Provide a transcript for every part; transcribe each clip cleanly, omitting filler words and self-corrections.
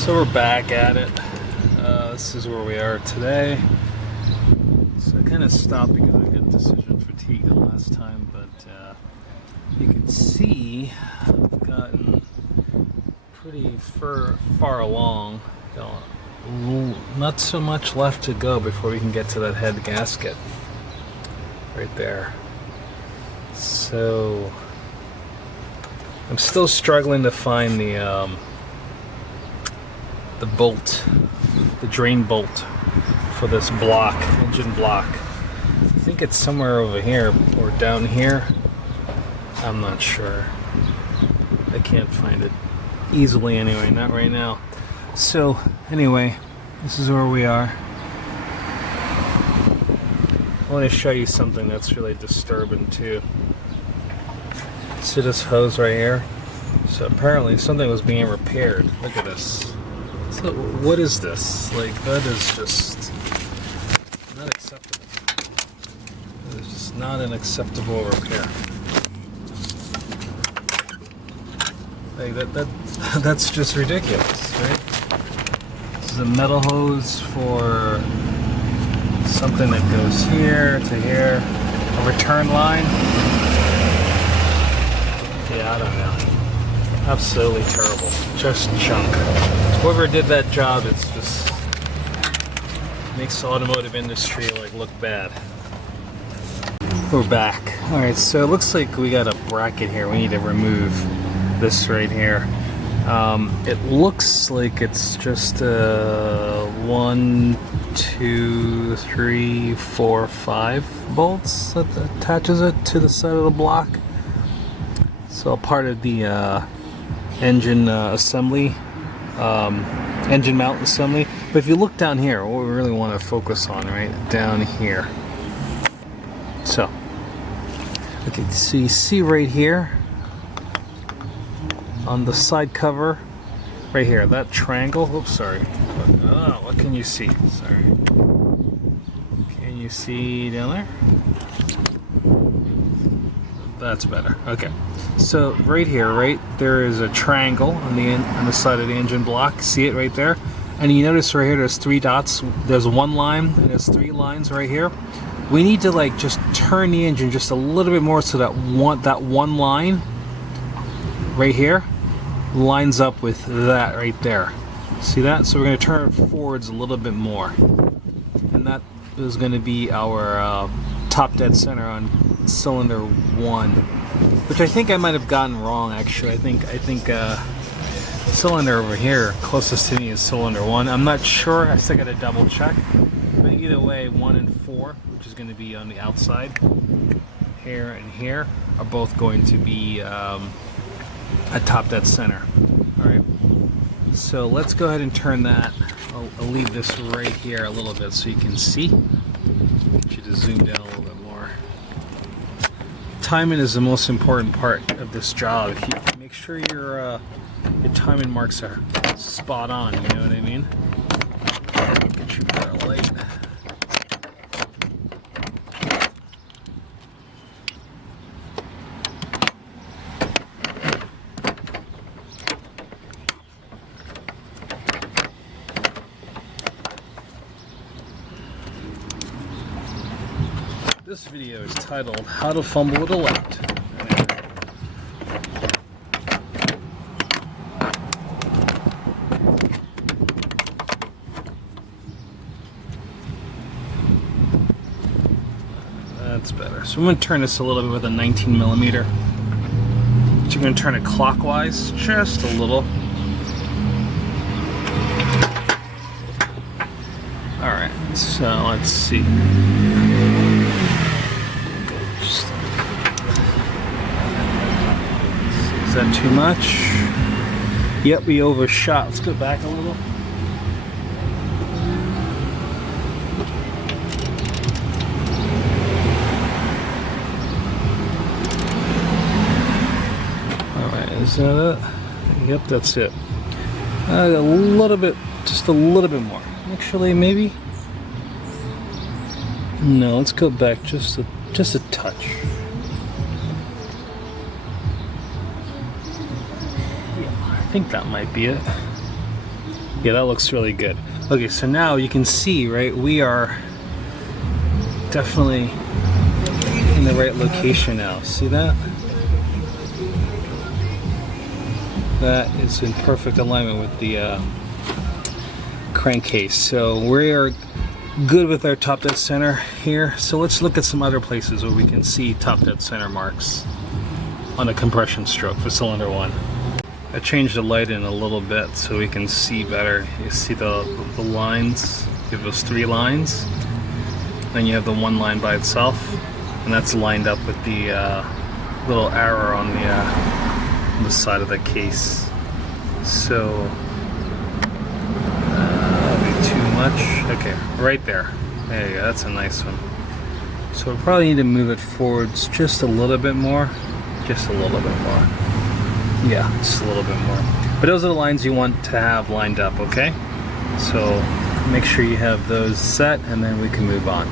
So we're back at it. This is where we are today. So I kind of stopped because I had decision fatigue the last time, but you can see I've gotten pretty far along. Not so much left to go before we can get to that head gasket right there. So I'm still struggling to find the bolt, the drain bolt for this block, engine block. I think it's somewhere over here or down here. I'm not sure. I can't find it easily anyway, not right now. So anyway, this is where we are. I want to show you something that's really disturbing too. See this hose right here? So apparently something was being repaired. Look at this. So what is this? Like, that is just not acceptable. It is just not an acceptable repair. Like that's just ridiculous, right? This is a metal hose for something that goes here to here. A return line. Yeah, I don't know. Absolutely terrible. Just junk. Whoever did that job, it's just makes the automotive industry like look bad. We're back. Alright, so it looks like we got a bracket here. We need to remove this right here. It looks like it's just 1, 2, 3, 4, 5 bolts that attaches it to the side of the block. So part of the engine assembly, engine mount assembly. But if you look down here, what we really want to focus on, right down here. So, okay, so you see right here on the side cover, right here, that triangle. Oops, sorry. Oh, what can you see? Sorry. Can you see down there? That's better. Okay. So right here, right, there is a triangle on the side of the engine block. See it right there? And you notice right here there's 3 dots. There's 1 line and there's 3 lines right here. We need to like just turn the engine just a little bit more so that one line right here lines up with that right there. See that? So we're going to turn it forwards a little bit more. And that is going to be our top dead center on cylinder 1. Which I think I might have gotten wrong actually. I think cylinder over here closest to me is cylinder 1. I'm not sure, I still gotta double check. But either way, 1 and 4, which is gonna be on the outside, here and here, are both going to be a top dead center. Alright. So let's go ahead and turn that. I'll leave this right here a little bit so you can see. Get you to zoom down a little bit more. Timing is the most important part of this job. If you make sure your timing marks are spot on, you know what I mean? Get you better light. This video is titled How to Fumble with a Left. That's better. So I'm going to turn this a little bit with a 19mm. So you're going to turn it clockwise just a little. Alright, so let's see. Is that too much? Yep, we overshot. Let's go back a little. Alright, is that it? Yep, that's it. A little bit, just a little bit more. Actually, maybe? No, let's go back just a touch. Yeah, I think that might be it. Yeah, that looks really good. Okay, so now you can see, right, we are definitely in the right location now. See that? That is in perfect alignment with the crankcase. So we are good with our top dead center here. So let's look at some other places where we can see top dead center marks on a compression stroke for cylinder 1. I changed the light in a little bit so we can see better. You see the lines? You have those 3 lines. Then you have the 1 line by itself, and that's lined up with the little arrow on the side of the case. So that'll be too much. Okay, right there. There you go. That's a nice one. So we'll probably need to move it forwards just a little bit more. Just a little bit more. Yeah, just a little bit more. But those are the lines you want to have lined up, okay? So make sure you have those set, and then we can move on.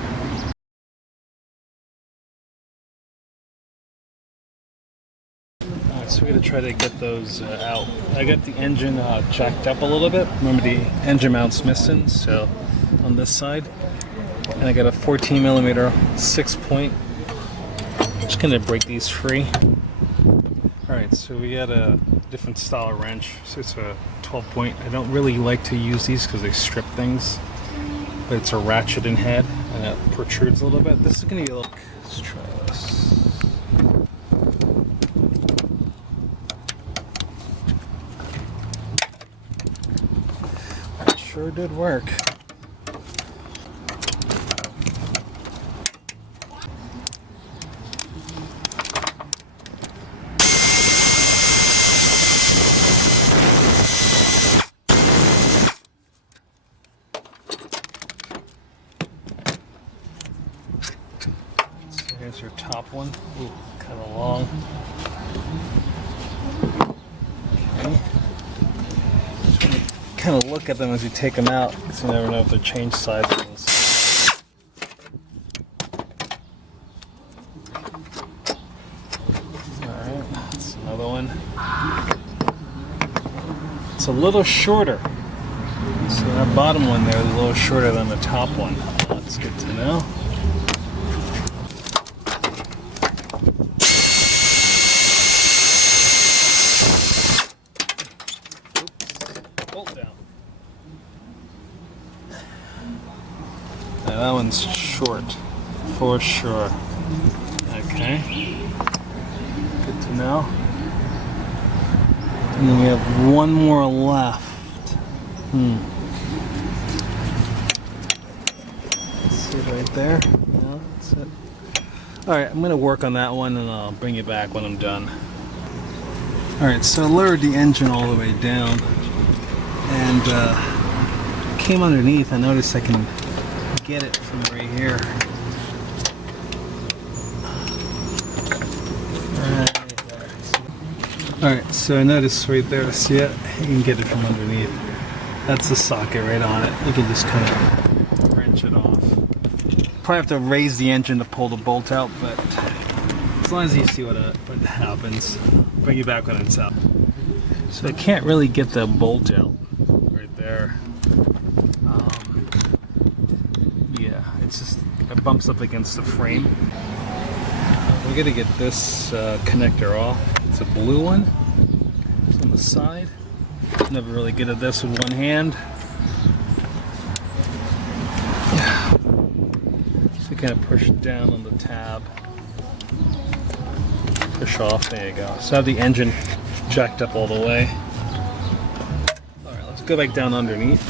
Alright, so we're going to try to get those out. I got the engine jacked up a little bit. Remember, the engine mount's missing, so on this side. And I got a 14mm 6-point. Just going to break these free. Alright, so we got a different style wrench. So it's a 12-point. I don't really like to use these because they strip things. But it's a ratcheted head and it protrudes a little bit. This is going to be a little... Let's try this. That sure did work. Here's your top one. Ooh, kind of long. Okay. Just kind of look at them as you take them out, because you never know if they're changed sizes. Alright, that's another one. It's a little shorter. So that bottom one there is a little shorter than the top one. That's good to know. That one's short, for sure. Okay, good to know. And then we have one more left. See it right there? No, that's it. Alright, I'm going to work on that one and I'll bring you back when I'm done. Alright, so I lowered the engine all the way down and came underneath. I noticed I can get it from right here. Right there. Alright, so I noticed right there, see it? You can get it from underneath. That's the socket right on it. You can just kind of wrench it off. Probably have to raise the engine to pull the bolt out, but as long as you see what happens, I'll bring you back when it's out. So I can't really get the bolt out right there. Yeah, it's just, it bumps up against the frame. We're gonna get this connector off. It's a blue one. It's on the side. Never really good at this with one hand. Yeah. So you kind of push down on the tab. Push off, there you go. So I have the engine jacked up all the way. Alright, let's go back down underneath.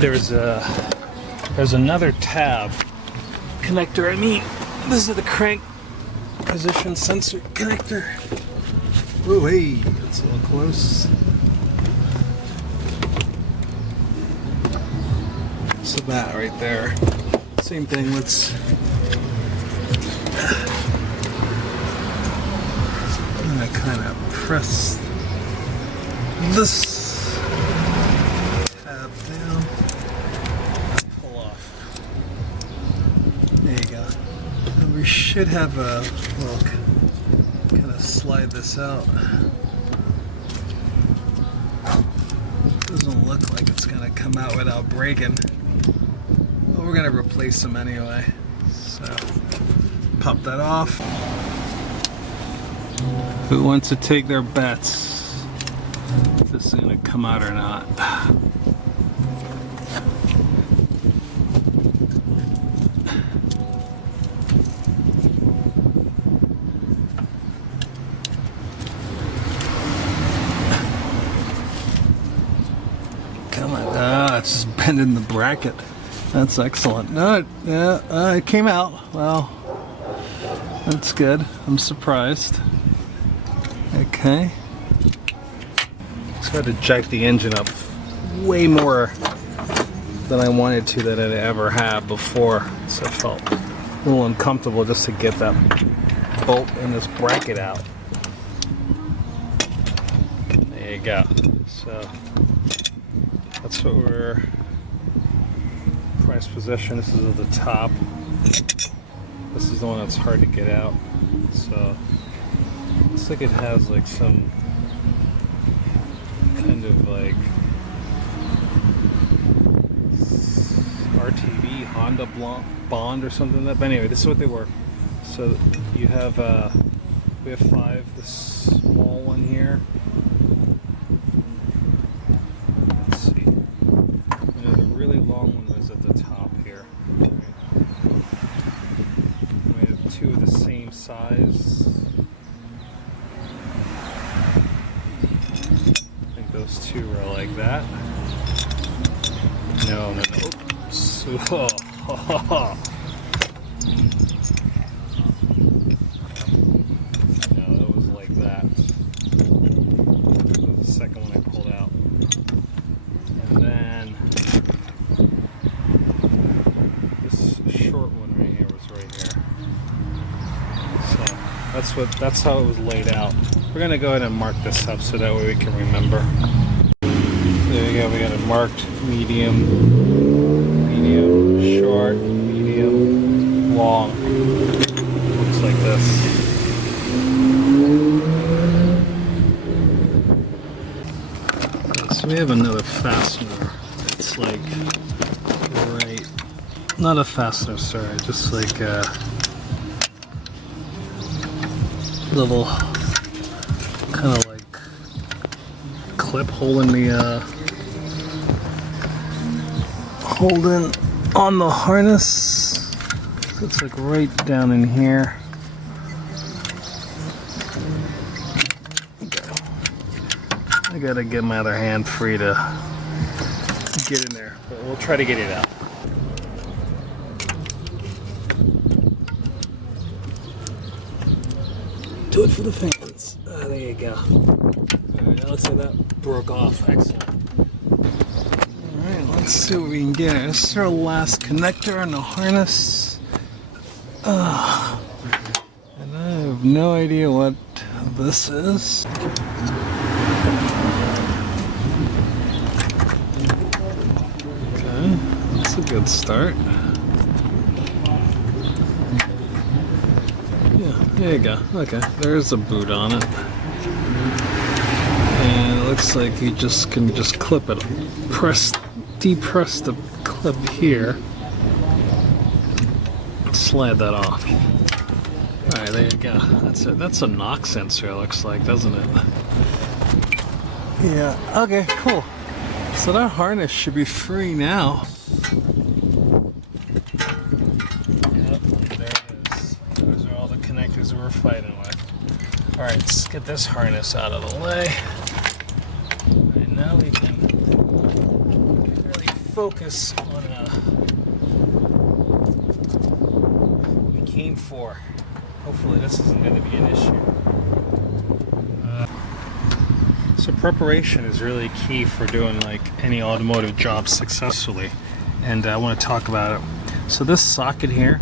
There's another tab connector. I mean, this is the crank position sensor connector. Oh, hey, that's a little close. So that right there. Same thing, let's... I'm gonna kind of press this tab down. Pull off. There you go. And we should have a little... kind of slide this out. Doesn't look like it's gonna come out without breaking. Well, we're gonna replace them anyway. So, pop that off. Who wants to take their bets if this is gonna come out or not? Come on. Ah, it's just bending the bracket. That's excellent. No, it came out. Well, that's good. I'm surprised. Okay. Just got to jack the engine up way more than I wanted to, that I'd ever have before. So I felt a little uncomfortable just to get that bolt in this bracket out. There you go. So that's what we're price position. This is at the top. This is the one that's hard to get out. So looks like it has like some kind of like RTV Honda bond or something like that. But anyway, this is what they were. So you have we have 5. The small one here. Let's see. The really long one was at the top here. We have 2 of the same size. I think those 2 are like that. No. Oops. Oh. No, that was like that. That was the second one I pulled out. And then this short one right here was right here. So that's how it was laid out. We're gonna go ahead and mark this up so that way we can remember. There we go, we got it marked medium, short, medium, long. Looks like this. So we have another fastener. It's like right, not a fastener, sorry, just like a little kind of like clip holding the holding on the harness. It's like right down in here. Okay. I gotta get my other hand free to get in there, but we'll try to get it out. Do it for the fans. There you go. Alright, now let's say that broke off. Excellent. Alright, let's see what we can get. This is our last connector on the harness. And I have no idea what this is. Okay, that's a good start. There you go. Okay, there's a boot on it. And it looks like you can just clip it. Depress the clip here. Slide that off. Alright, there you go. That's it. That's a knock sensor, it looks like, doesn't it? Yeah, okay, cool. So that harness should be free now. We're fighting with. Alright, let's get this harness out of the way. And now we can really focus on what we came for. Hopefully this isn't going to be an issue. So preparation is really key for doing like any automotive job successfully. And I want to talk about it. So this socket here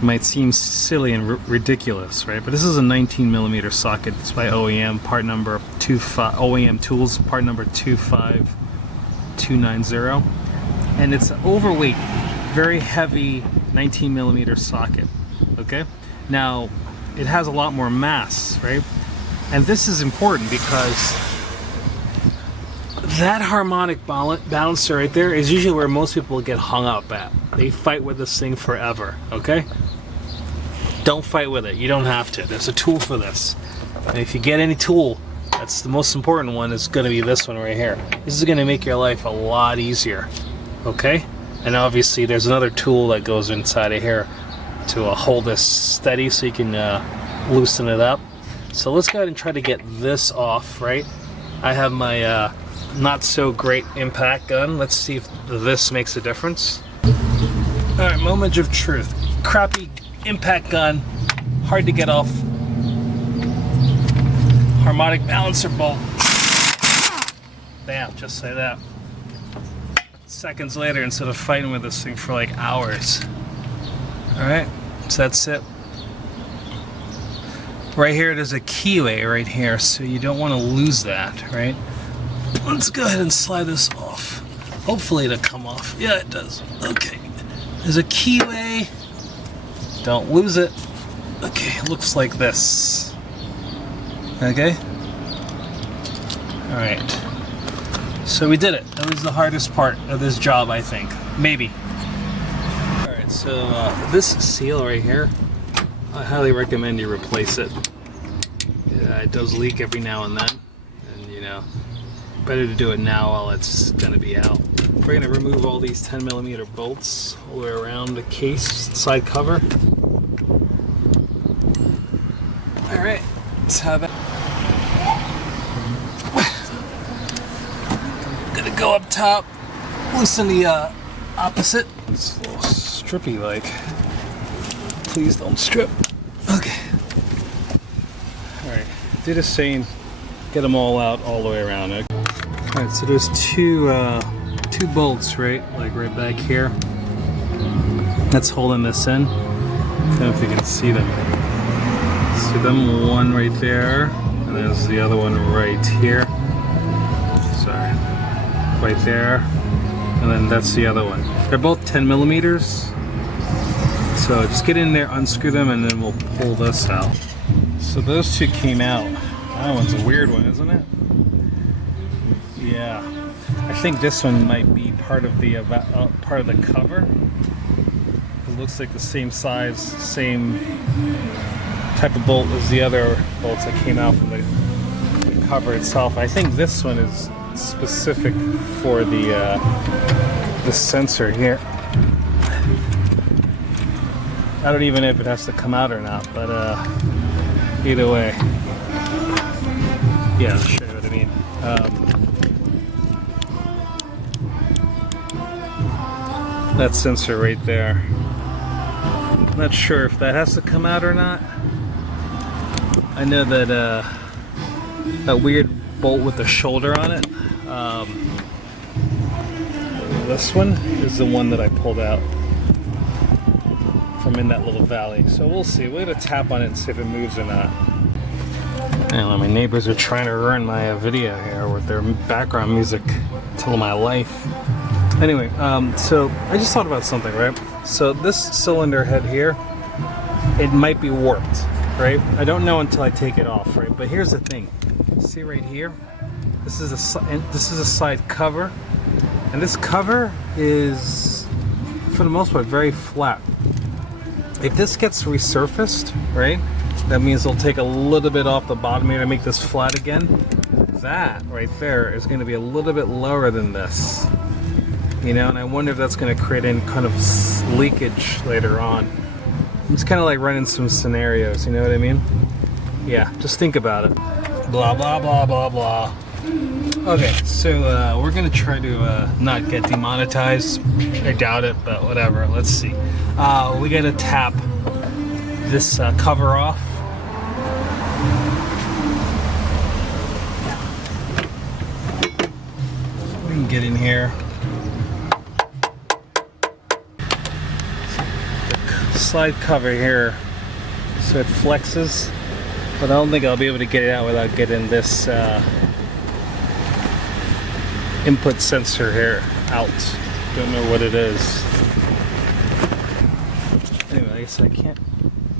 might seem silly and ridiculous, right? But this is a 19mm socket. It's by OEM, part number 25. OEM Tools, part number 25290, and it's an overweight, very heavy 19mm socket. Okay, now it has a lot more mass, right? And this is important because That harmonic balancer right there is usually where most people get hung up at. They fight with this thing forever, okay? Don't fight with it. You don't have to. There's a tool for this. And if you get any tool, that's the most important one, is going to be this one right here. This is going to make your life a lot easier, okay? And obviously there's another tool that goes inside of here to hold this steady so you can loosen it up. So let's go ahead and try to get this off, right? I have my not so great impact gun. Let's see if this makes a difference. Alright, moment of truth. Crappy impact gun, hard to get off. Harmonic balancer bolt. Bam, just like that. Seconds later, instead of fighting with this thing for like hours. Alright, so that's it. Right here, there's a keyway right here, so you don't want to lose that, right? Let's go ahead and slide this off. Hopefully it'll come off. Yeah, it does. Okay. There's a keyway. Don't lose it. Okay, it looks like this. Okay? Alright. So we did it. That was the hardest part of this job, I think. Maybe. Alright, so this seal right here, I highly recommend you replace it. Yeah, it does leak every now and then. And, you know, better to do it now while it's going to be out. We're going to remove all these 10mm bolts all the way around the case side cover. Alright, let's have it. Gonna go up top, loosen the opposite. It's a little strippy like. Please don't strip. Okay. Alright, do the same. Get them all out all the way around. Okay. Alright, so there's two bolts, right? Like right back here. That's holding this in. I don't know if you can see them. See them? One right there, and there's the other one right here. Sorry. Right there. And then that's the other one. They're both 10mm. So just get in there, unscrew them, and then we'll pull this out. So those two came out. That one's a weird one, isn't it? Yeah. I think this one might be part of the cover. It looks like the same size, same type of bolt as the other bolts that came out from the cover itself. I think this one is specific for the sensor here. I don't even know if it has to come out or not, but either way. Yeah, I'll show you what I mean. That sensor right there. I'm not sure if that has to come out or not. I know that that weird bolt with the shoulder on it. This one is the one that I pulled out from in that little valley. So we'll see. We're gonna tap on it and see if it moves or not. Anyway, my neighbors are trying to ruin my video here with their background music till my life. Anyway, so I just thought about something, right? So this cylinder head here, it might be warped, right? I don't know until I take it off, right? But here's the thing. See right here? This is a side cover, and this cover is, for the most part, very flat. If this gets resurfaced, right, that means they'll take a little bit off the bottom here to make this flat again. That right there is going to be a little bit lower than this, you know, and I wonder if that's going to create any kind of leakage later on. It's kind of like running some scenarios, you know what I mean? Yeah, just think about it. Blah, blah, blah, blah, blah. Okay, so we're going to try to not get demonetized. I doubt it, but whatever. Let's see. We got to tap this cover off. We can get in here. The slide cover here, so it flexes, but I don't think I'll be able to get it out without getting this input sensor here out. Don't know what it is. Anyway, I guess I can't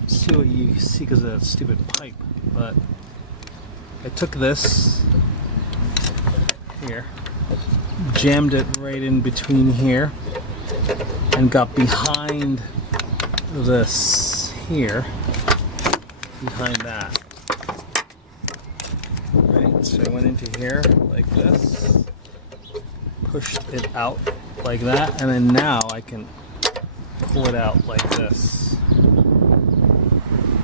see what you see because of that stupid pipe, but I took this here jammed it right in between here and got behind this here, behind that. Right, so I went into here like this, pushed it out like that, and then now I can pull it out like this.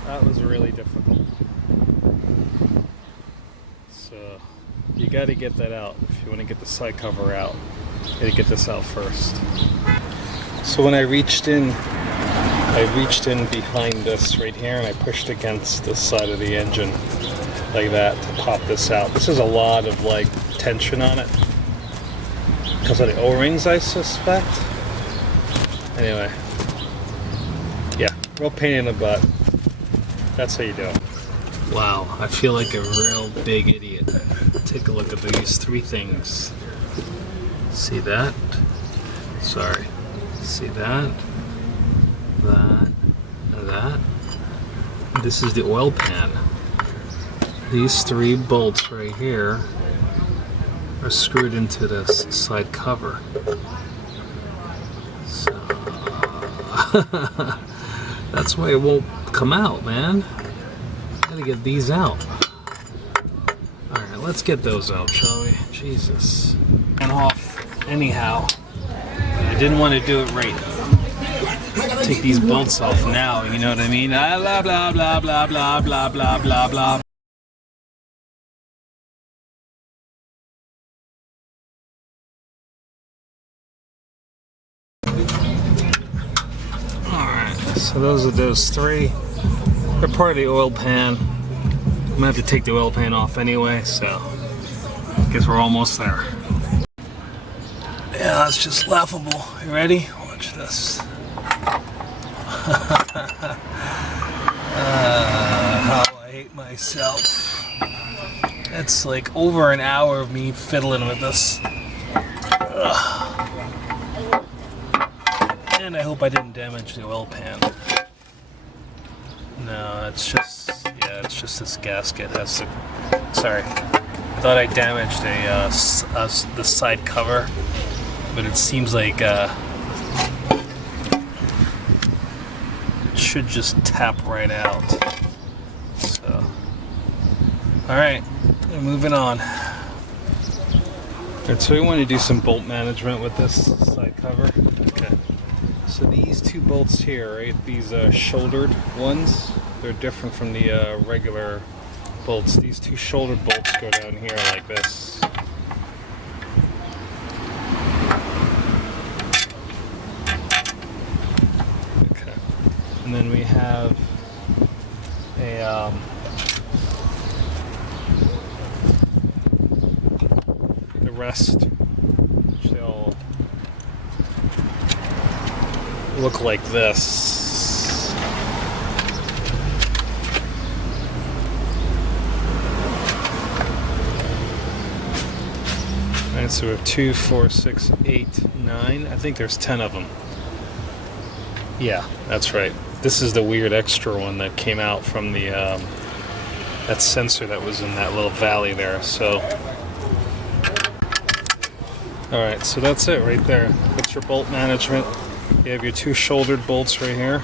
That was really difficult. So you got to get that out if you want to get the side cover out. You got to get this out first. So when I reached in behind this right here and I pushed against the side of the engine like that to pop this out. This is a lot of like tension on it because of the O-rings, I suspect. Anyway, yeah, real pain in the butt. That's how you do it. Wow, I feel like a real big idiot. Take a look at these three things. See that? Sorry. See that? That, and that. This is the oil pan. These three bolts right here are screwed into this side cover. So that's why it won't come out, man. Gotta get these out. Alright, let's get those out, shall we? Jesus. And off anyhow. I didn't want to do it right. Take these bolts off now, you know what I mean? Blah blah blah blah blah blah blah blah blah blah. Alright, so those are those three. They're part of the oil pan. I'm gonna have to take the oil pan off anyway, so I guess we're almost there. Yeah, that's just laughable. You ready? Watch this. How I hate myself. It's like over an hour of me fiddling with this. And I hope I didn't damage the oil pan. No, it's just, yeah, it's just this gasket has to, sorry. I thought I damaged the side cover, but it seems like it should just tap right out. So, alright, moving on. Alright, so we want to do some bolt management with this side cover. Okay. So these two bolts here, right, these shouldered ones, they're different from the regular bolts. These two shouldered bolts go down here like this. Okay. And then we have a the rest, which they'll look like this. Alright, so we have 2, 4, 6, 8, 9. I think there's 10 of them. Yeah, that's right. This is the weird extra one that came out from the that sensor that was in that little valley there. So, alright, so that's it right there. That's your bolt management. You have your two shouldered bolts right here.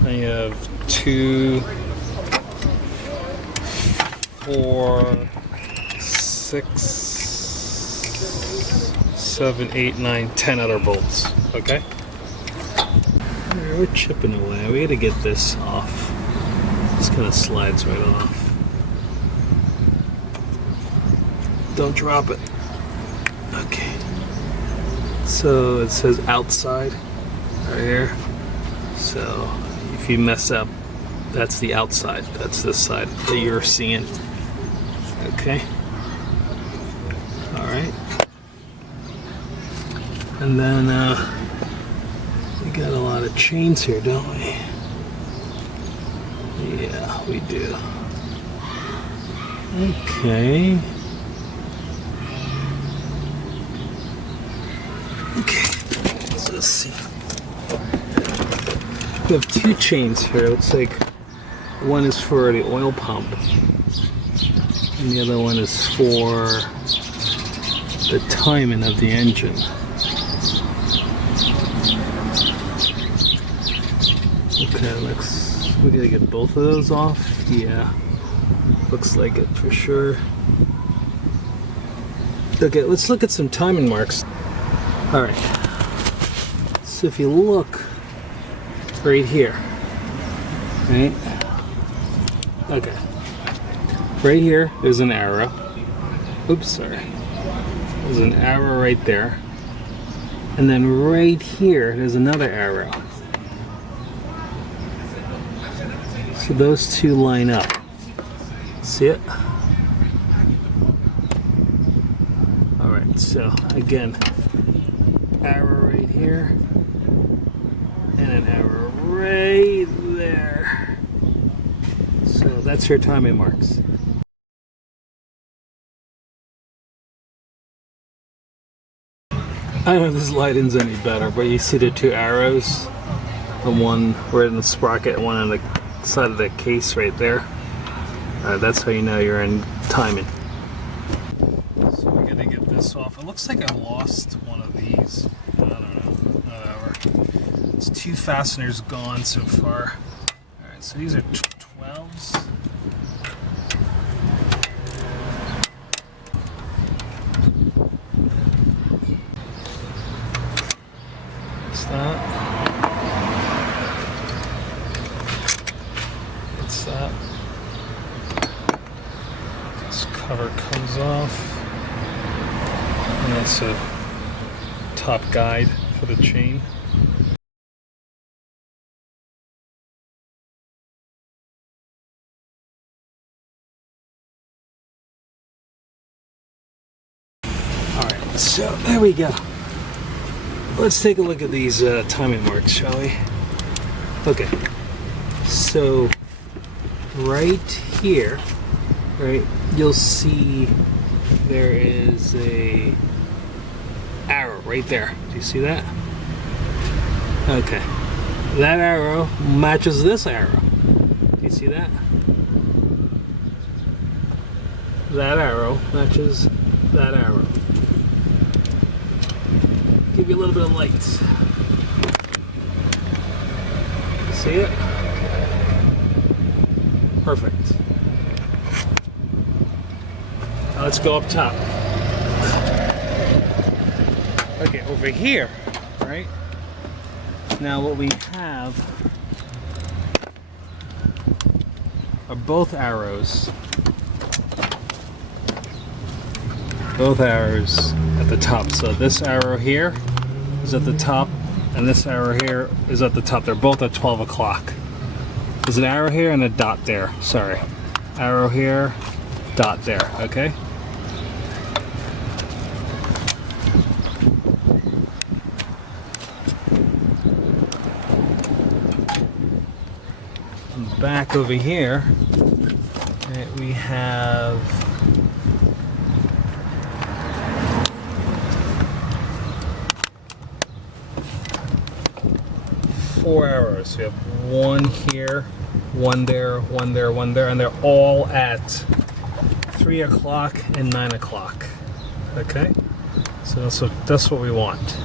Then you have 2, 4, 6, 7, 8, 9, 10 other bolts. Okay? We're chipping away. We gotta get this off. This kind of slides right off. Don't drop it. Okay. So it says outside right here. So if you mess up, that's the outside. That's this side that you're seeing. Okay. All right. And then we got a lot of chains here, don't we? Yeah, we do. Okay. Okay, so let's see. We have two chains here. It looks like one is for the oil pump, and the other one is for the timing of the engine. Okay, we gotta get both of those off. Yeah, looks like it for sure. Okay, let's look at some timing marks. All right, so if you look right here, right? Okay, right here there's an arrow. Oops, sorry. There's an arrow right there. And then right here, there's another arrow. So those two line up. See it? Alright, so again, arrow right here, and an arrow right there. So that's your timing marks. I don't know if this lighting's any better, but you see the two arrows, the one right in the sprocket and one on the side of the case right there. That's how you know you're in timing. So we gotta get this off. It looks like I lost one of these. I don't know. It's 2 fasteners gone so far. Alright, so these are 12s. What's that? This cover comes off, and that's a top guide for the chain. Alright, so there we go. Let's take a look at these timing marks, shall we? Okay, so right here, right, you'll see there is a arrow right there. Do you see that? Okay, that arrow matches this arrow. Do you see that? That arrow matches that arrow. Give you a little bit of light. See it? Perfect. Now let's go up top. Okay, over here, right? Now what we have are both arrows. Both arrows at the top. So this arrow here is at the top, and this arrow here is at the top. They're both at 12 o'clock. There's an arrow here and a dot there. Sorry. Arrow here, dot there. Okay? And back over here, right, we have four arrows. We have one here, one there, one there, one there, and they're all at 3 o'clock and 9 o'clock. Okay? So that's what we want.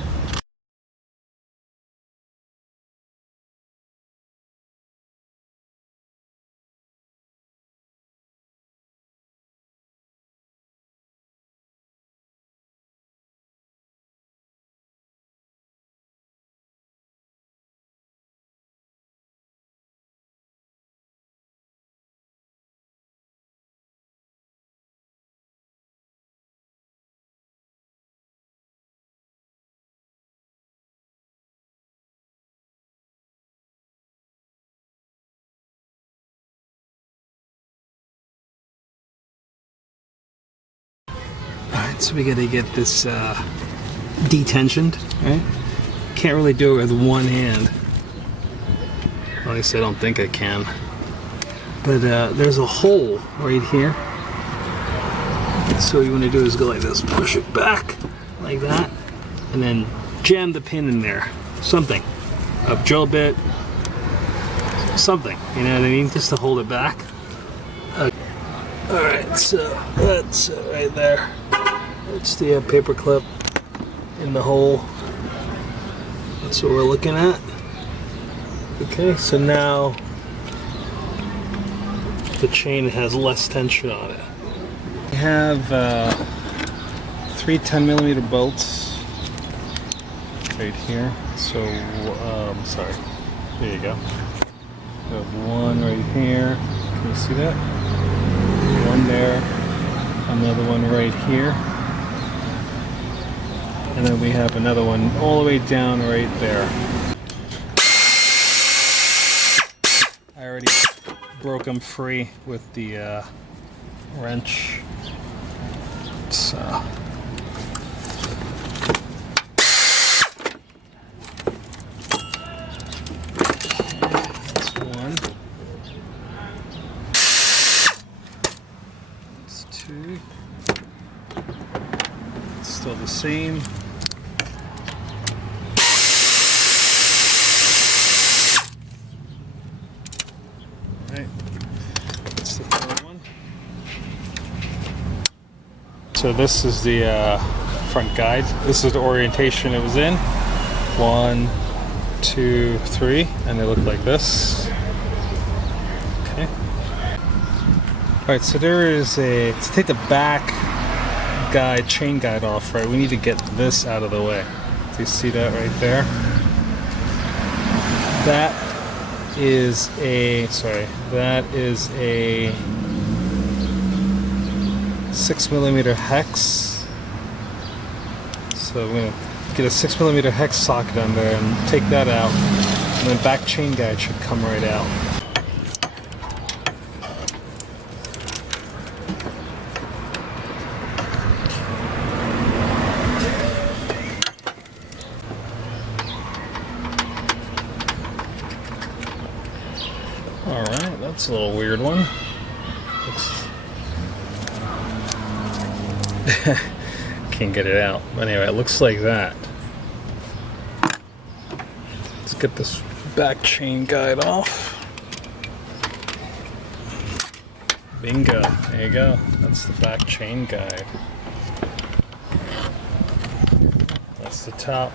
So we gotta get this detensioned, right? Can't really do it with one hand. At least I don't think I can. But there's a hole right here. So what you want to do is go like this, push it back like that, and then jam the pin in there. Something, a drill bit, something. You know what I mean? Just to hold it back. All right, so that's it right there. It's the paper clip in the hole. That's what we're looking at. Okay, so now the chain has less tension on it. We have 3 10mm bolts right here. So, sorry. There you go. We have one right here. Can you see that? One there. Another one right here. And then we have another one all the way down right there. I already broke them free with the wrench. So that's one. That's two. It's still the same. That's the third one. So this is the front guide. This is the orientation it was in. 1, 2, 3, and they look like this. Okay. All right. So there is a. To take the back guide, chain guide off, right? We need to get this out of the way. Do you see that right there? That is a, that is a 6mm hex. So we're going to get a 6mm hex socket on there and take that out, and then back chain guide should come right out. Alright, that's a little weird one. Can't get it out. Anyway, it looks like that. Let's get this back chain guide off. Bingo. There you go. That's the back chain guide. That's the top.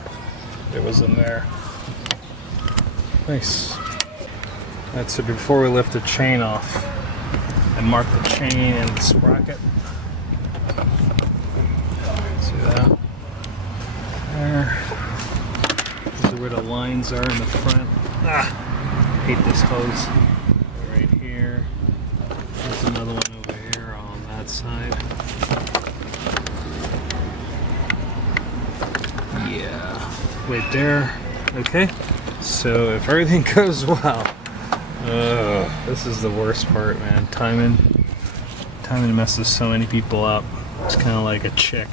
It was in there. Nice. That's it. Before we lift the chain off and mark the chain and the sprocket. See that? There. This is where the lines are in the front. Hate this hose. Right here. There's another one over here on that side. Yeah. Right there. Okay. So if everything goes well. This is the worst part, man. Timing messes so many people up. It's kind of like a chick.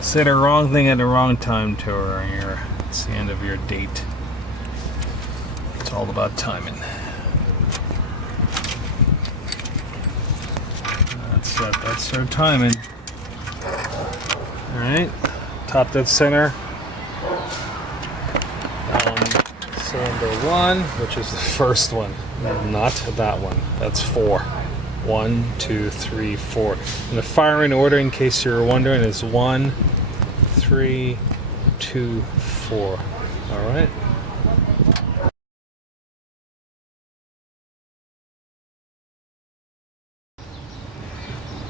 Say the wrong thing at the wrong time to her, and it's the end of your date. It's all about timing. That's her timing. All right, top dead center. Cylinder 1, which is the first one, not that one. That's 4. 1, 2, 3, 4. And the firing order, in case you're wondering, is 1, 3, 2, 4. All right.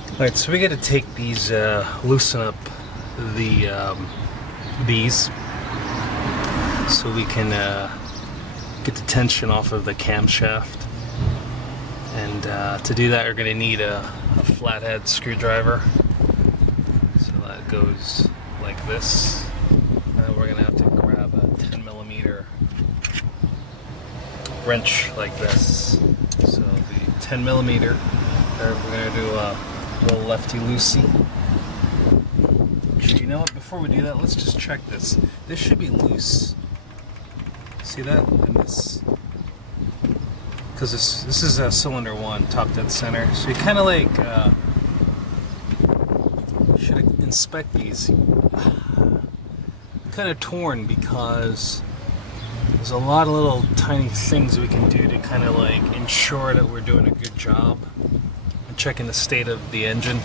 All right. So we got to take these, loosen up these, so we can get the tension off of the camshaft. And to do that, we're going to need a flathead screwdriver. So that goes like this. And we're going to have to grab a 10mm wrench like this. So the 10mm, we're going to do a little lefty-loosey. Actually, you know what? Before we do that, let's just check this. This should be loose. See that? And this, because this is a cylinder 1, top dead center. So you kind of like should inspect these. Kind of torn because there's a lot of little tiny things we can do to kind of like ensure that we're doing a good job and checking the state of the engine.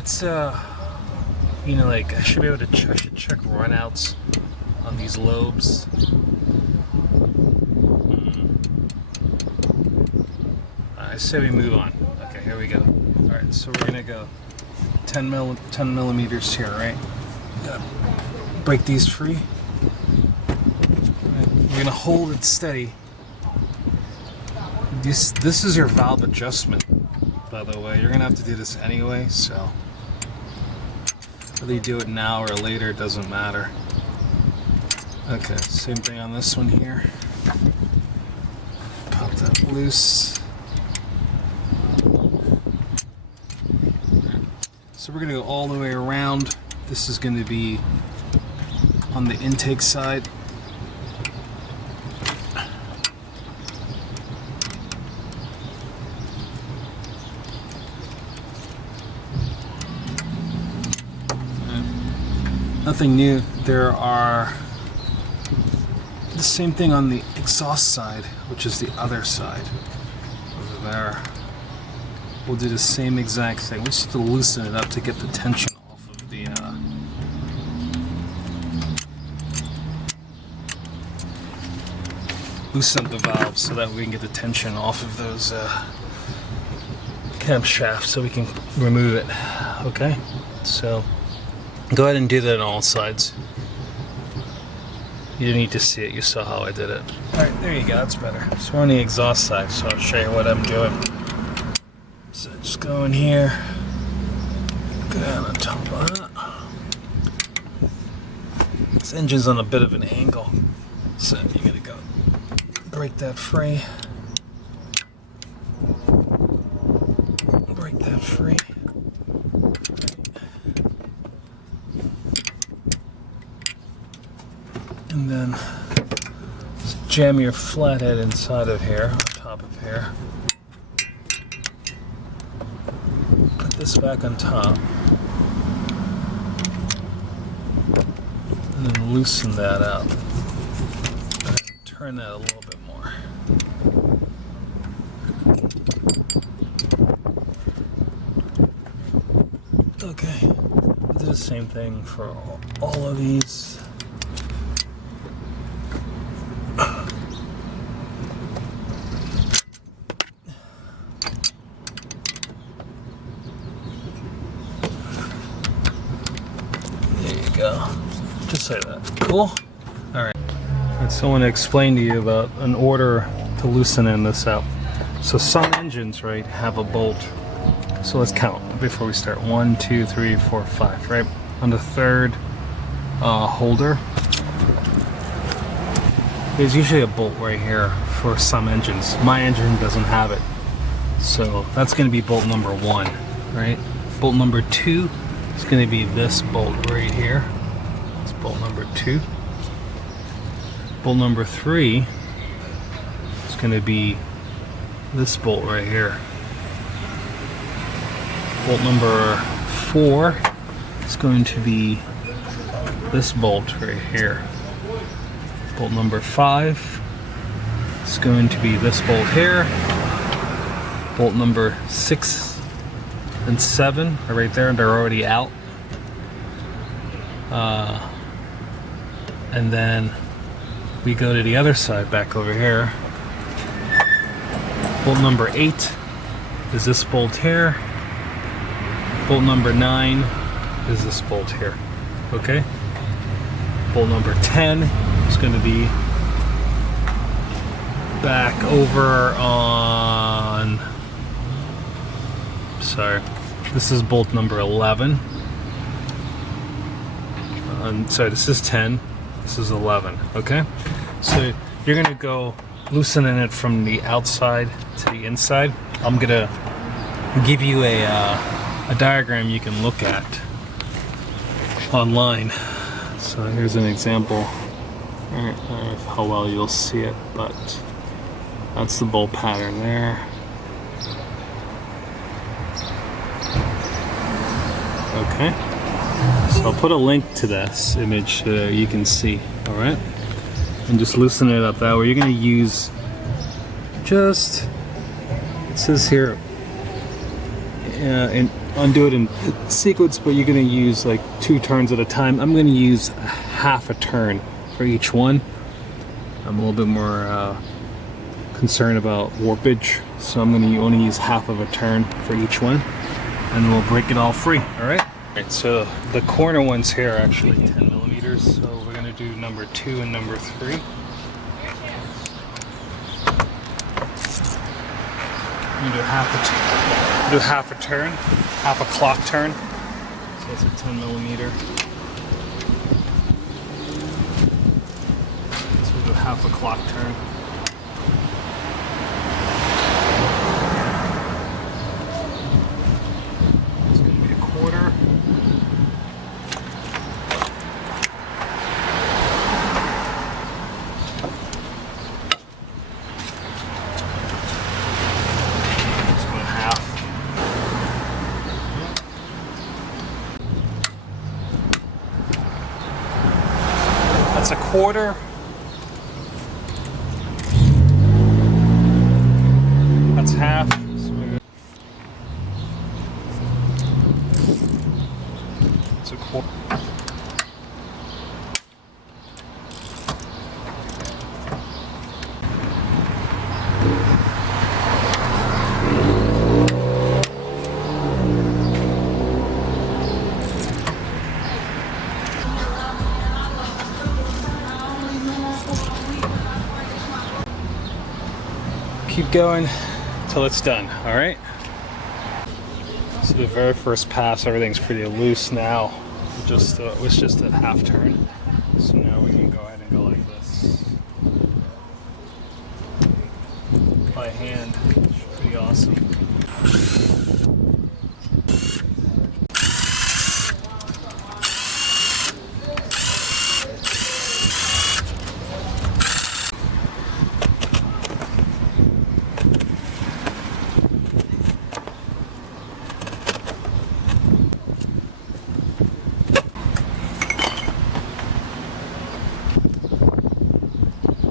let's you know, like I should be able to check runouts on these lobes. I say we move on. Okay, here we go. All right, so we're gonna go 10 millimeters here, right? Gotta break these free. Right, we're gonna hold it steady. This is your valve adjustment, by the way. You're gonna have to do this anyway, so whether you do it now or later, it doesn't matter. Okay, same thing on this one here. Pop that loose. So we're gonna go all the way around. This is gonna be on the intake side. Nothing new. There are the same thing on the exhaust side, which is the other side over there. We'll do the same exact thing. We just have to loosen it up to get the tension off of the loosen up the valve so that we can get the tension off of those camshafts so we can remove it. Okay, so go ahead and do that on all sides. You didn't need to see it, you saw how I did it. Alright, there you go, that's better. So we're on the exhaust side, so I'll show you what I'm doing. So just go in here, go down on top of that. This engine's on a bit of an angle, so you're gonna go break that free. Break that free. And then jam your flathead inside of here, on top of here. Put this back on top. And then loosen that up. And turn that a little bit more. Okay. We'll do the same thing for all of these. Go. Just like that. Cool? Alright. So I want to explain to you about an order to loosen this out. So some engines, right, have a bolt. So let's count before we start. 1, 2, 3, 4, 5, right? On the third holder, there's usually a bolt right here for some engines. My engine doesn't have it. So that's going to be bolt number 1, right? Bolt number 2 is going to be this bolt right here. It's bolt number 2. Bolt number 3 is going to be this bolt right here. Bolt number 4 is going to be this bolt right here. Bolt number 5 is going to be this bolt here. Bolt number 6 and 7 are right there, and they're already out. And then we go to the other side, back over here. Bolt number 8 is this bolt here. Bolt number 9 is this bolt here. Okay? Bolt number 10 is going to be back over on... Sorry. This is bolt number 11. Sorry, this is 10. This is 11. Okay? So you're going to go loosening it from the outside to the inside. I'm going to give you a diagram you can look at online. So here's an example. I don't know how well you'll see it, but that's the bolt pattern there. Okay. So I'll put a link to this image so you can see, alright? And just loosen it up that way. You're going to use just, it says here, undo it in sequence, but you're going to use like 2 turns at a time. I'm going to use half a turn for each one. I'm a little bit more concerned about warpage, so I'm going to only use half of a turn for each one, and then we'll break it all free. All right. Alright, so the corner ones here are actually 10 millimeters, so we're going to do number 2 and number 3. You do half a turn, half a clock turn. So it's a 10 millimeter. So we'll do half a clock turn. It's going to be a quarter. That's a quarter. That's half. It's a quarter. Keep going till it's done, all right? So the very first pass, everything's pretty loose now. It was just a half turn. So now we can go ahead and go like this. By hand, it's pretty awesome.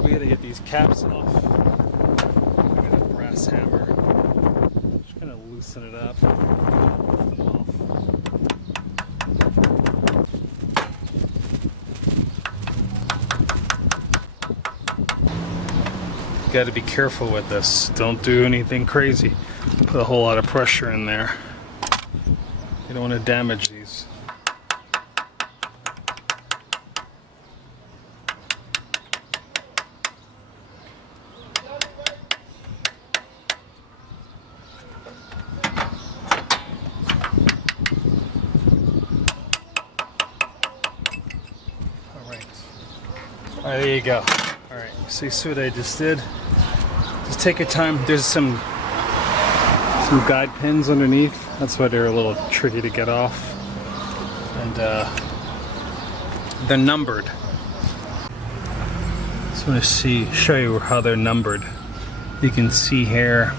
We gotta get these caps off. I got a brass hammer. Just gonna loosen it up. Lift them off. You gotta be careful with this. Don't do anything crazy. Put a whole lot of pressure in there. You don't want to damage these. Alright, there you go. Alright, so you see what I just did? Just take your time. There's some guide pins underneath. That's why they're a little tricky to get off. And they're numbered. Just want to show you how they're numbered. You can see here.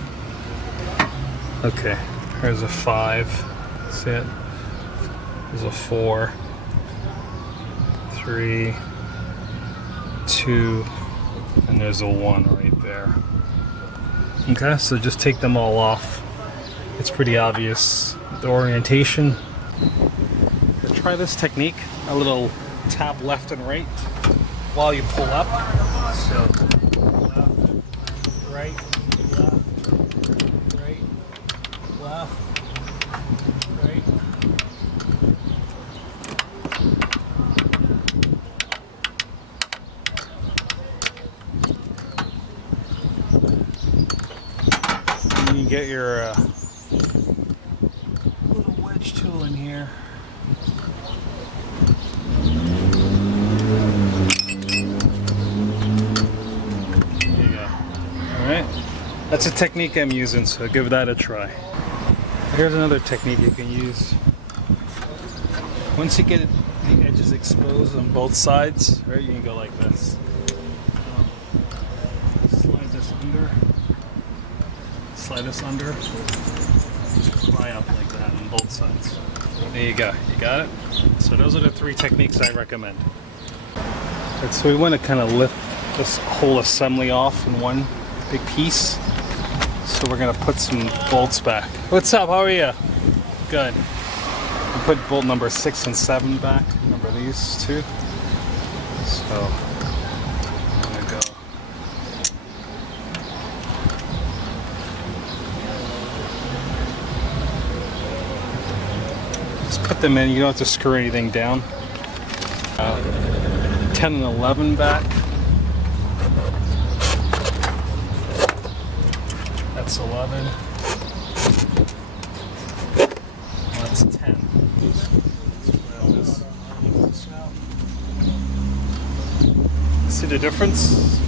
Okay, here's a 5. See it? There's a 4, 3, 2, and there's a 1 right there. Okay, so just take them all off. It's pretty obvious the orientation. Try this technique, a little tab left and right while you pull up. So left, right, left, right, left, right. You get your little wedge tool in here. There you go. Alright. That's a technique I'm using, so give that a try. Here's another technique you can use. Once you get the edges exposed on both sides, right, you can go like this. Slide this under. Slide this under, just pry up like that on both sides. There you go, you got it? So those are the 3 techniques I recommend. Right, so we want to kind of lift this whole assembly off in one big piece. So we're going to put some bolts back. What's up, how are you? good. I put bolt number 6 and 7 back. Remember these two? So I'm gonna go. Just put them in. You don't have to screw anything down. 10 and 11 back. That's 11. That's 10. See the difference?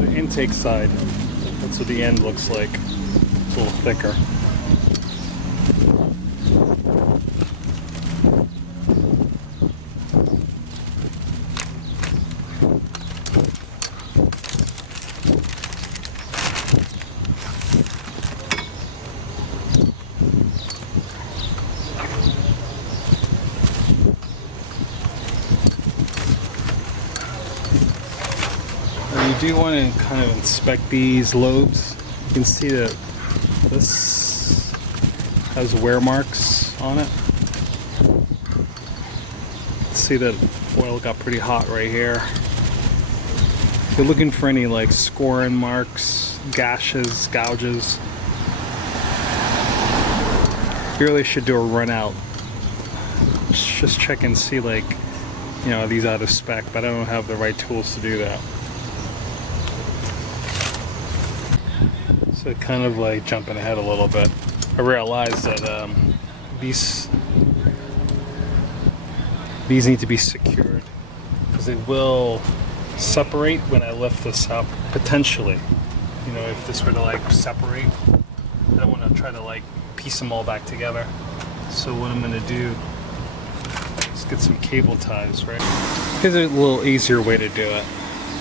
The intake side. That's what the end looks like. It's a little thicker. You do want to kind of inspect these lobes. You can see that this has wear marks on it. See that oil got pretty hot right here. If you're looking for any like scoring marks, gashes, gouges, you really should do a run out. Just check and see, like, you know, are these out of spec, but I don't have the right tools to do that. So kind of like jumping ahead a little bit, I realized that these need to be secured because they will separate when I lift this up, potentially. You know, if this were to like separate, I don't want to try to like piece them all back together. So what I'm going to do is get some cable ties, right? Here's a little easier way to do it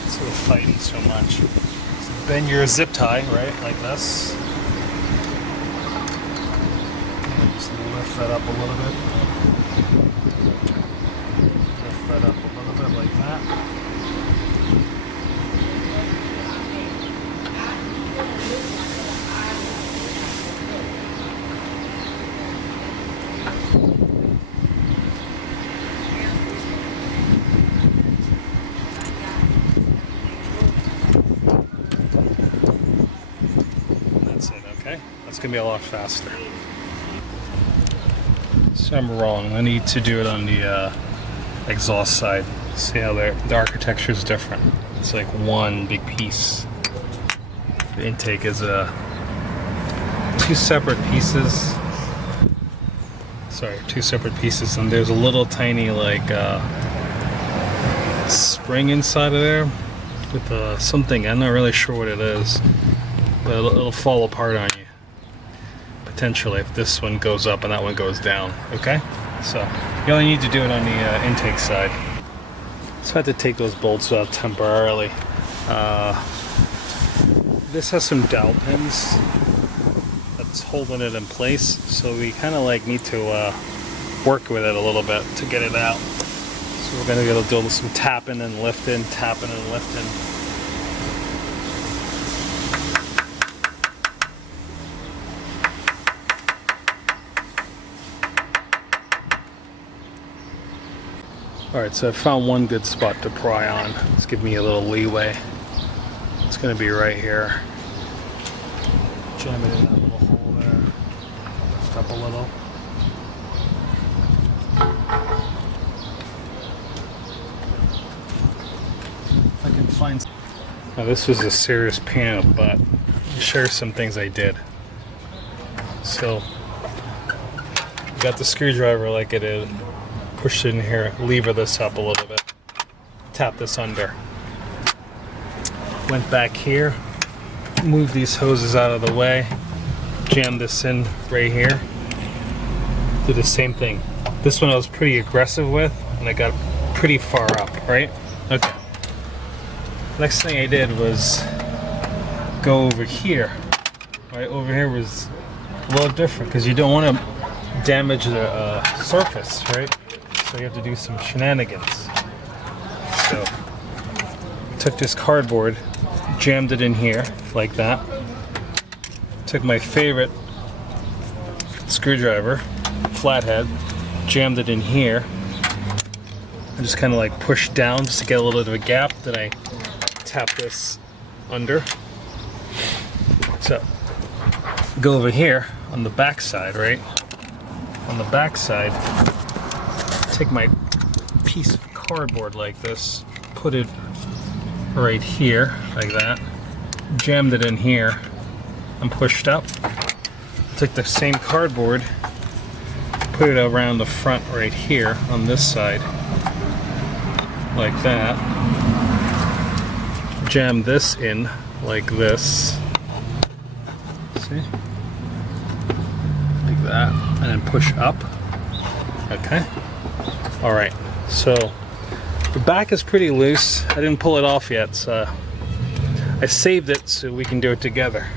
instead of fighting so much. Bend your zip tie, right, like this. And just lift that up a little bit. Lift that up a little bit like that. It's gonna be a lot faster. So I'm wrong. I need to do it on the exhaust side. See how the architecture is different. It's like one big piece. The intake is two separate pieces. Sorry, two separate pieces, and there's a little tiny like spring inside of there with something. I'm not really sure what it is, but it'll fall apart on you. Potentially, if this one goes up and that one goes down. Okay, so you only need to do it on the intake side. So I had to take those bolts out temporarily. This has some dowel pins that's holding it in place, so we kind of like need to work with it a little bit to get it out. So we're gonna go do some tapping and lifting, tapping and lifting. Alright, so I found one good spot to pry on. It's giving me a little leeway. It's going to be right here. Jam it in that little hole there. Lift up a little. If I can find some. Now this was a serious pain in the butt. I'll share some things I did. So, got the screwdriver like it is. Push it in here, lever this up a little bit, tap this under. Went back here, move these hoses out of the way, jam this in right here. Do the same thing. This one I was pretty aggressive with, and I got pretty far up, right? Okay. Next thing I did was go over here. Right over here was a little different because you don't want to damage the surface, right? So you have to do some shenanigans. So took this cardboard, jammed it in here like that. Took my favorite screwdriver, flathead, jammed it in here. I just kind of like push down just to get a little bit of a gap. Then I tap this under. So go over here on the back side, right? On the back side, take my piece of cardboard like this, put it right here, like that, jammed it in here, and pushed up. Took the same cardboard, put it around the front right here on this side, like that. Jam this in like this. See? Like that. And then push up. Okay. Alright. So the back is pretty loose. I didn't pull it off yet, so I saved it so we can do it together.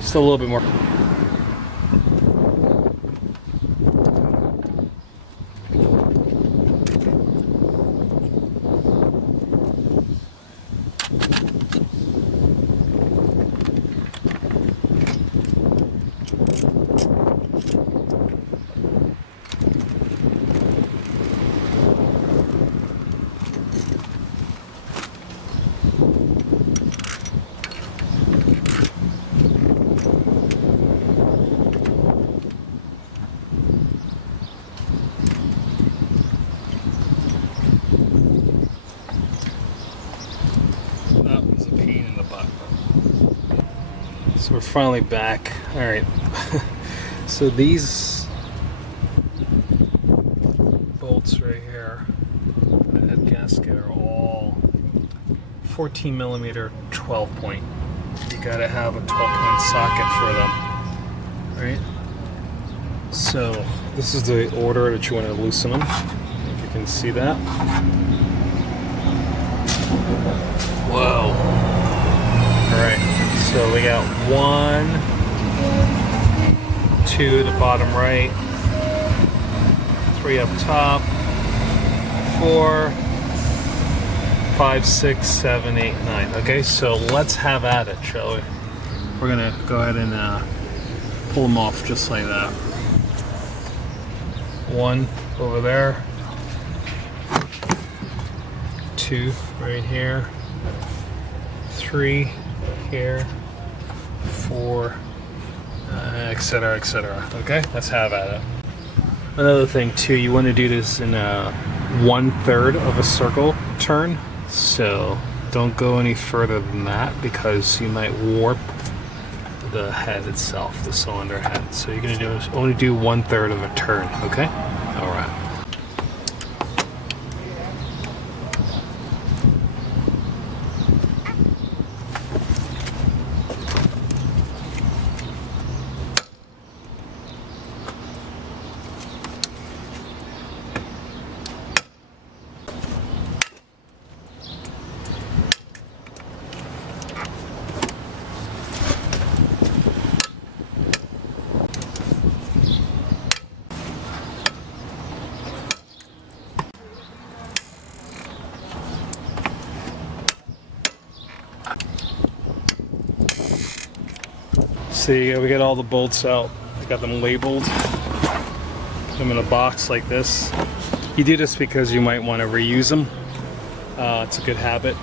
Just a little bit more. So we're finally back. All right. So these bolts right here, the head gasket, are all 14 millimeter 12 point. You gotta have a 12 point socket for them, right? So this is the order that you want to loosen them. If you can see that. Whoa. All right. So we got 1, 2 the bottom right, 3 up top, 4, 5, 6, 7, 8, 9. Okay, so let's have at it, shall we? We're gonna go ahead and pull them off just like that. 1 over there, 2 right here, 3 here, 4, etc., etc. Okay, let's have at it. Another thing too, you want to do this in a 1/3 of a circle turn, so don't go any further than that because you might warp the head itself, the cylinder head. So you're gonna only do 1/3 of a turn. Okay, all right. See, we got all the bolts out. I got them labeled. Put them in a box like this. You do this because you might want to reuse them. It's a good habit.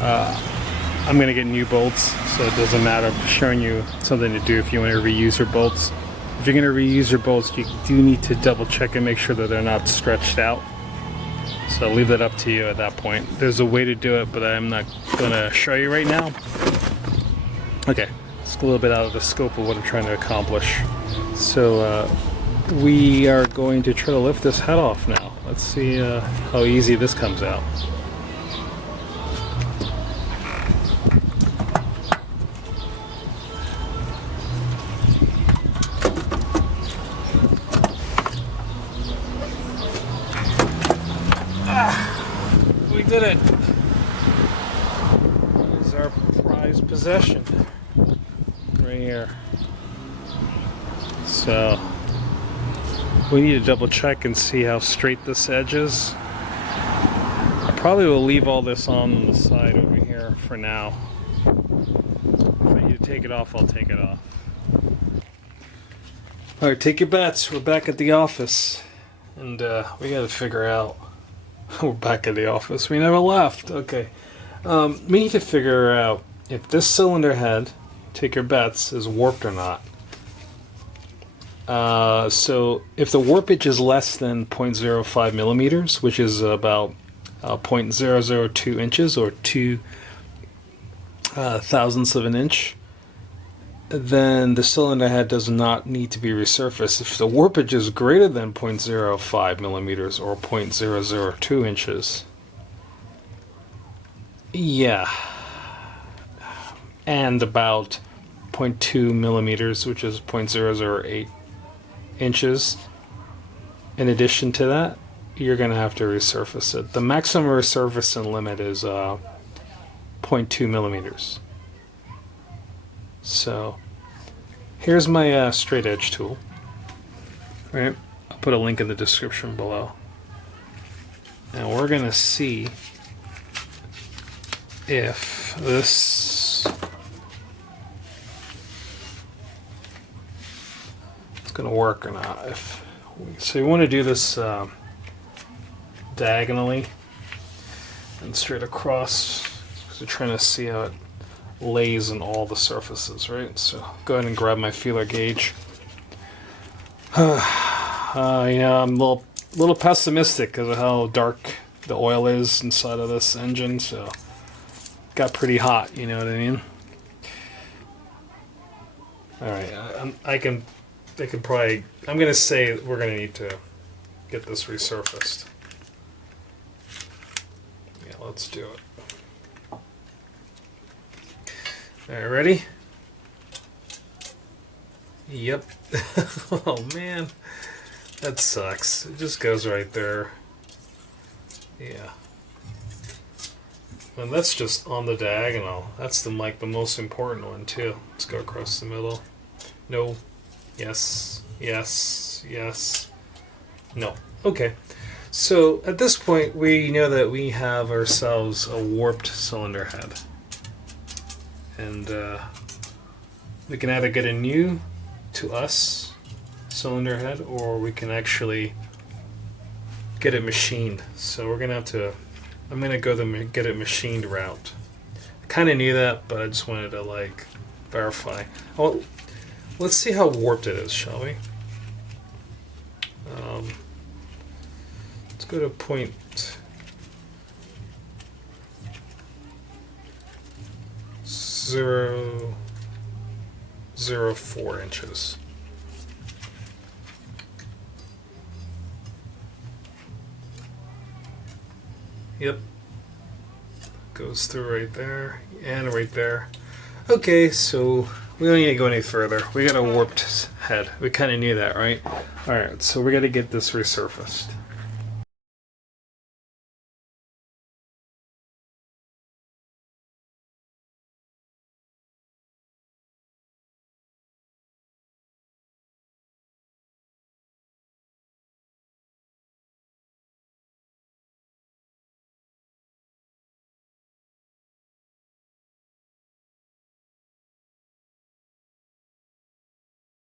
I'm gonna get new bolts, so it doesn't matter. I'm showing you something to do if you want to reuse your bolts. If you're gonna reuse your bolts, you do need to double check and make sure that they're not stretched out. So I'll leave that up to you at that point. There's a way to do it, but I'm not gonna show you right now. Okay. A little bit out of the scope of what I'm trying to accomplish. So we are going to try to lift this head off now. Let's see how easy this comes out. We did it. This is our prized possession. Right here. So we need to double check and see how straight this edge is. I probably will leave all this on the side over here for now. If I need to take it off, I'll take it off. Alright, take your bets. We're back at the office. And we gotta figure out. We're back at the office. We never left. Okay. We need to figure out if this cylinder head, take your bets, is warped or not. So if the warpage is less than 0.05 millimeters, which is about 0.002 inches or 2 thousandths of an inch, then the cylinder head does not need to be resurfaced. If the warpage is greater than 0.05 millimeters or 0.002 inches, yeah, and about 0.2 millimeters, which is 0.008 inches, in addition to that, you're going to have to resurface it. The maximum resurfacing limit is 0.2 millimeters. So here's my straight edge tool. Right, I'll put a link in the description below. And we're going to see if this is going to work or not. So you want to do this diagonally and straight across, because you're trying to see how it lays on all the surfaces, right? So go ahead and grab my feeler gauge. Yeah, I'm a little pessimistic because of how dark the oil is inside of this engine, so got pretty hot, you know what I mean? Alright, I'm gonna say we're gonna need to get this resurfaced. Yeah, let's do it. Alright, ready? Yep. Oh man, that sucks. It just goes right there. Yeah. And that's just on the diagonal. That's the most important one too. Let's go across the middle. No. Yes. Yes. Yes. No. Okay. So at this point we know that we have ourselves a warped cylinder head. And we can either get a new, to us, cylinder head, or we can actually get it machined. So we're gonna have to, I'm gonna go the get it machined route. I kind of knew that, but I just wanted to like verify. Oh, let's see how warped it is, shall we? Let's go to 0.004 inches. Yep. Goes through right there and right there. Okay, so we don't need to go any further. We got a warped head. We kind of knew that, right? Alright, so we got to get this resurfaced.